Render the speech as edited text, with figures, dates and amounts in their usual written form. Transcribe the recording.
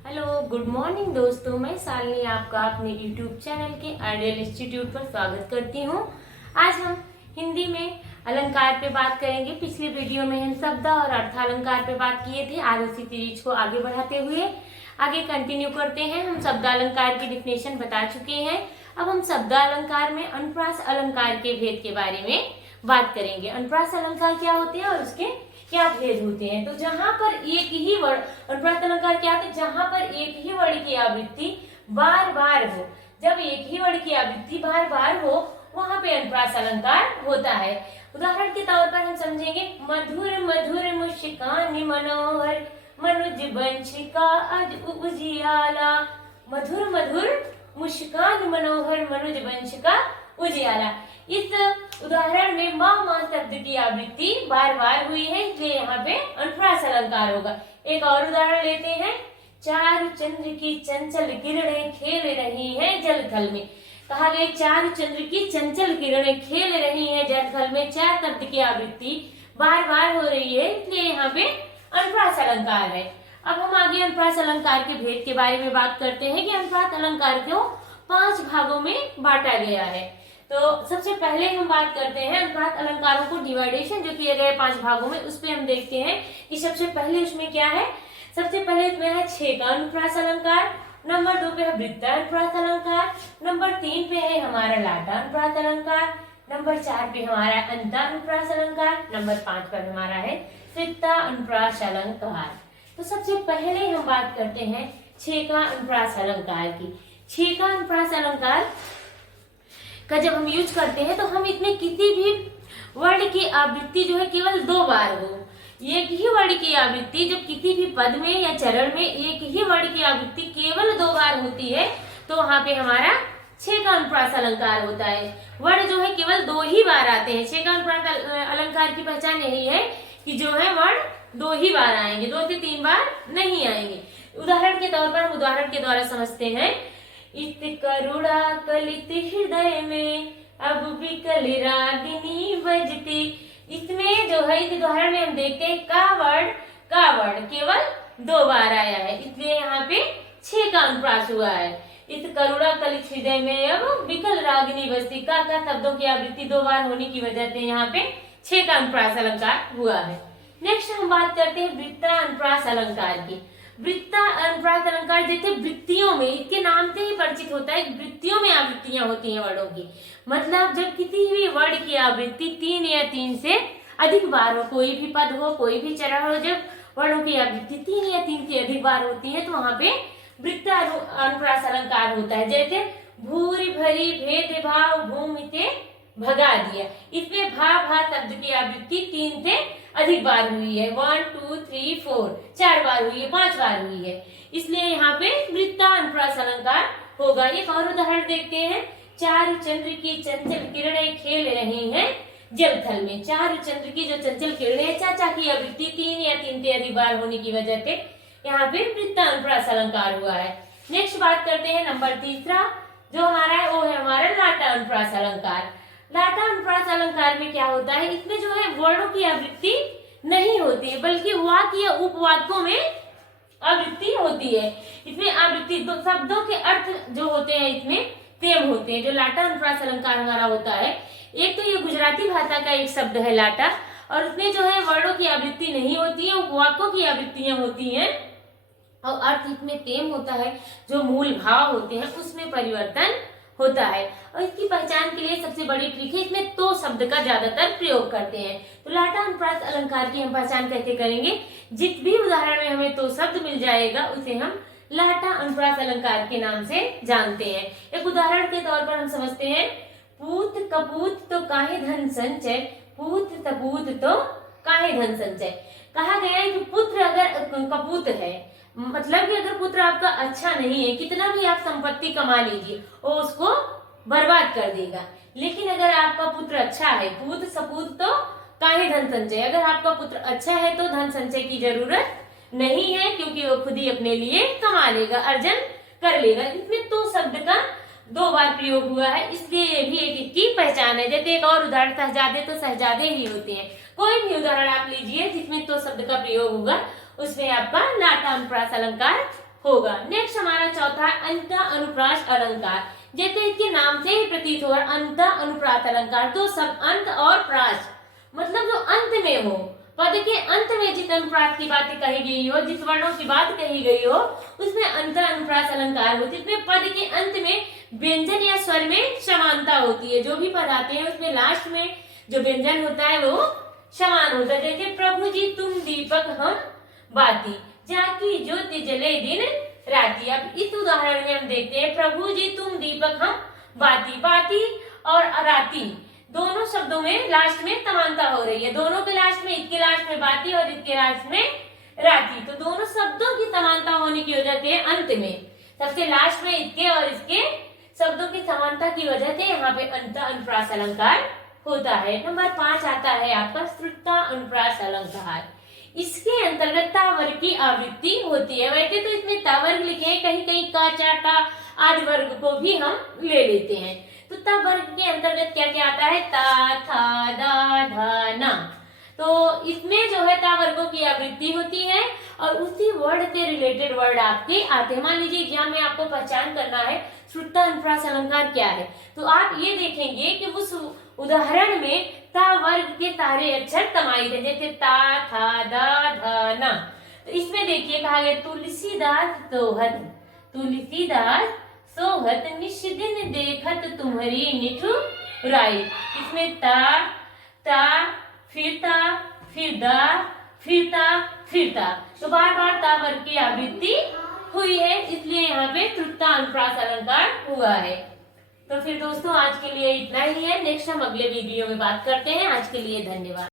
Hello good morning दोस्तों, मैं शालिनी आपका अपने यूट्यूब चैनल के आइडियल इंस्टीट्यूट पर स्वागत करती हूँ। आज हम हिंदी में अलंकार पे बात करेंगे। पिछली वीडियो में हम शब्द और अर्थालंकार पे बात किए थे। आज उसी सीरीज को आगे बढ़ाते हुए आगे कंटिन्यू करते हैं। हम शब्द अलंकार की डिफिनेशन बता चुके हैं। अब हम शब्द अलंकार में अनुप्रास अलंकार के भेद के बारे में बात करेंगे। अनुप्रास अलंकार क्या होते हैं और उसके क्या भेद होते हैं। तो जहां पर एक ही वर्ण, अनुप्रास अलंकार क्या होता है, जहां पर एक ही वर्ण की आवृत्ति बार बार हो। जब एक ही वर्ण की आवृत्ति बार बार हो वहां पे अनुप्रास अलंकार होता है। उदाहरण के तौर पर हम समझेंगे, मधुर मधुर मुस्कान मनोहर मनुज वंश का अज उजियाला। मधुर मधुर मुस्कान मनोहर मनुज वंश का उजियाला। इस उदाहरण में माँ शब्द की आवृत्ति बार बार हुई है, इसलिए यहाँ पे अनुप्रास अलंकार होगा। एक और उदाहरण लेते हैं, चारु चंद्र की चंचल किरणें खेल रही हैं जल थल में। कहा गया चारु चंद्र की चंचल किरणें खेल रही हैं जल थल में। चार शब्द की आवृत्ति बार बार हो रही है, इसलिए यहाँ पे अनुप्रास अलंकार है। अब हम आगे अनुप्रास अलंकार के भेद के बारे में बात करते हैं कि अनुप्रास अलंकार को 5 भागों में बांटा गया है। तो सबसे पहले हम बात करते हैं अनुप्रास अलंकारों को डिवाइडेशन जो किए गए 5 भागों में, उस पे हम देखते हैं कि सबसे पहले उसमें क्या है। सबसे पहले इसमें है छेका अनुप्रास अलंकार, नंबर 2 पे है वृत्ता अनुप्रास अलंकार, नंबर 3 पे है हमारा लाटा अनुप्रास अलंकार, नंबर 4 पे हमारा अंता अनुप्रास अलंकार, नंबर 5 पर हमारा है वृत्ता अनुप्रास अलंकार। तो सबसे पहले हम बात करते हैं छेका अनुप्रास अलंकार की। छेका अनुप्रास अलंकार का जब हम यूज करते हैं तो हम इसमें किसी भी वर्ण की आवृत्ति जो है केवल 2 बार हो। एक ही वर्ण की आवृत्ति जब किसी भी पद में या चरण में एक ही वर्ण की आवृत्ति केवल 2 बार होती है तो वहां पे हमारा छेका अनुप्रास अलंकार होता है। वर्ण जो है केवल 2 ही बार आते हैं। छेका अनुप्रास अलंकार की पहचान यही है कि जो है वर्ण 2 ही बार आएंगे, 2 से 3 बार नहीं आएंगे। उदाहरण के तौर पर हम उदाहरण के द्वारा समझते हैं, इत करुणा कलित हृदय में अब विकल रागिनी बजती। इसमें जो है इस उदाहरण में हम देखते हैं का वर्ण केवल 2 बार आया है, इसलिए यहाँ पे 6 का अनुप्रास हुआ है। इस करुणा कलित हृदय में अब विकल रागिनी बजती का शब्दों की आवृत्ति 2 बार होने की वजह से यहाँ पे 6 का अनुप्रास अलंकार हुआ है। नेक्स्ट हम बात करते हैं वृत्ता अनुप्रास अलंकार की। वृत्ता अनुप्रास अलंकार जैसे वृत्तियों में, इसके नाम से ही परिचित होता है, वृत्तियों में आवृत्तियां होती हैं वर्णों की। मतलब जब किसी भी वर्ण की आवृत्ति 3 या 3 से अधिक बार हो, कोई भी पद हो, कोई भी चरण हो, जब वर्णों की आवृत्ति 3 या 3 से अधिक बार होती है तो वहां पे वृत्ता अनुप्रास अलंकार होता है। जैसे भूरी भरी भेद भाव भूमि से भगा दिया। इसमें भा शब्द की आवृत्ति 3 से अधिक बार हुई है। 1 2 3 4 4 बार हुई है, 5 बार हुई है, इसलिए यहाँ पे वृत्ता अनुप्रास अलंकार होगा। एक और उदाहरण देखते हैं, चारु चंद्र की चंचल किरणें खेल रही हैं जल थल में। चारु चंद्र की जो चंचल किरणें, चाचा की आवृत्ति 3 या 3 से अधिक बार होने की वजह से यहाँ पे वृत्ता अनुप्रास अलंकार हुआ है। नेक्स्ट बात करते हैं नंबर 3 जो हमारा है वो है हमारा लाटा अनुप्रास अलंकार। लाटा अनुप्रास अलंकार में क्या होता है, इसमें जो है वर्णों की आवृत्ति नहीं होती है बल्कि वाक्य या उपवाक्यों में आवृत्ति होती है। इसमें आवृत्ति शब्दों के अर्थ जो होते हैं इसमें सेम होते हैं। जो लाटा अनुप्रास अलंकार हमारा होता है, एक तो ये गुजराती भाषा का एक शब्द है लाटा, और उसमें जो है वर्णों की आवृत्ति नहीं होती है, उपवाक्यों की आवृत्तियां होती हैं और अर्थ इसमें सेम होता है। जो मूल भाव होते हैं उसमें परिवर्तन होता है। और इसकी पहचान के लिए सबसे बड़ी ट्रिक है, इसमें तो शब्द का ज्यादातर प्रयोग करते हैं। तो लाटा अनुप्रास अलंकार की हम पहचान कैसे करेंगे, जिस भी उदाहरण में हमें तो शब्द मिल जाएगा उसे हम लाटा अनुप्रास अलंकार के नाम से जानते हैं। एक उदाहरण के तौर पर हम समझते हैं, पूत कपूत तो काहे धन संचय, पूत सपूत तो काहे धन संचय। कहा गया है कि पुत्र अगर कपूत है, मतलब कि अगर पुत्र आपका अच्छा नहीं है, कितना भी आप संपत्ति कमा लीजिए वो उसको बर्बाद कर देगा। लेकिन अगर आपका पुत्र अच्छा है, पूत सपूत तो काहे धन संचय, अगर आपका पुत्र अच्छा है तो धन संचय की जरूरत नहीं है, क्योंकि वो खुद ही अपने लिए कमा लेगा, अर्जन कर लेगा। इसमें तो शब्द का 2 बार प्रयोग हुआ है, इसलिए ये भी एक इसकी पहचान है। जैसे एक और उदाहरण, शहजादे तो शहजादे ही होते हैं। कोई भी उदाहरण आप लीजिए जिसमें तो शब्द का प्रयोग होगा उसमें आपका लाटा अनुप्रास अलंकार होगा। नेक्स्ट हमारा चौथा है अंत अनुप्रास अलंकार। जैसे इसके नाम से ही प्रतीत हो रहा है, अंत अनुप्रास अलंकार, दो शब्द अंत और प्रास, मतलब जो अंत में हो, पद के अंत में जिस अनुप्रास की बात कही गई हो, जिस वर्णों की बात कही गई हो, उसमें अंत अनुप्रास अलंकार हो, जिसमें पद के अंत में व्यंजन या स्वर में समानता होती है। जो भी पद आते हैं उसमें लास्ट में जो व्यंजन होता है वो समान होता है। जैसे प्रभु जी तुम दीपक हम बाती, जाकी ज्योति जले दिन राती। अब इस उदाहरण में हम देखते हैं, प्रभु जी तुम दीपक हम बाती, बाती और राती दोनों शब्दों में लास्ट में समानता हो रही है। दोनों के लास्ट में, इसके लास्ट में बाती और इसके लास्ट में राती, तो दोनों शब्दों की समानता होने की वजह से अंत में, सबसे लास्ट में इसके और इसके शब्दों की समानता की वजह से यहाँ पे अंत अनुप्रास अलंकार होता है। नंबर 5 आता है आपका श्रुता अनुप्रास अलंकार। इसके अंतर्गत ता वर्ग की आवृत्ति होती है। वैसे तो इसमें ता वर्ग लिखे हैं, कहीं कहीं का, चा, टा आदि वर्ग को भी हम ले लेते हैं। तो ता वर्ग के अंतर्गत क्या क्या आता है, ता, था, दा, धा, ना। तो इसमें जो है ता वर्गों की आवृत्ति होती है और उसी वर्ड के रिलेटेड वर्ड आपके आते हैं। मान लीजिए एग्जाम में आपको पहचान करना है श्रुता अनुप्रास अलंकार क्या है, तो आप ये देखेंगे कि उस उदाहरण में ता वर्ग के सारे अक्षर समाहित है, जैसे ता, था, दा, धा, ना। तो इसमें देखिए कहा गया तुलसीदास सोहत, तुलसीदास सोहत निश दिन देखत तुम्हारी निठुराई। इसमें ता, फिर ता, फिर दा, फिर ता, फिर ता, तो बार बार ता वर्ग की आवृत्ति हुई है, इसलिए यहाँ पे श्रुता अनुप्रास अलंकार हुआ है। तो फिर दोस्तों आज के लिए इतना ही है। नेक्स्ट हम अगले वीडियो में बात करते हैं। आज के लिए धन्यवाद।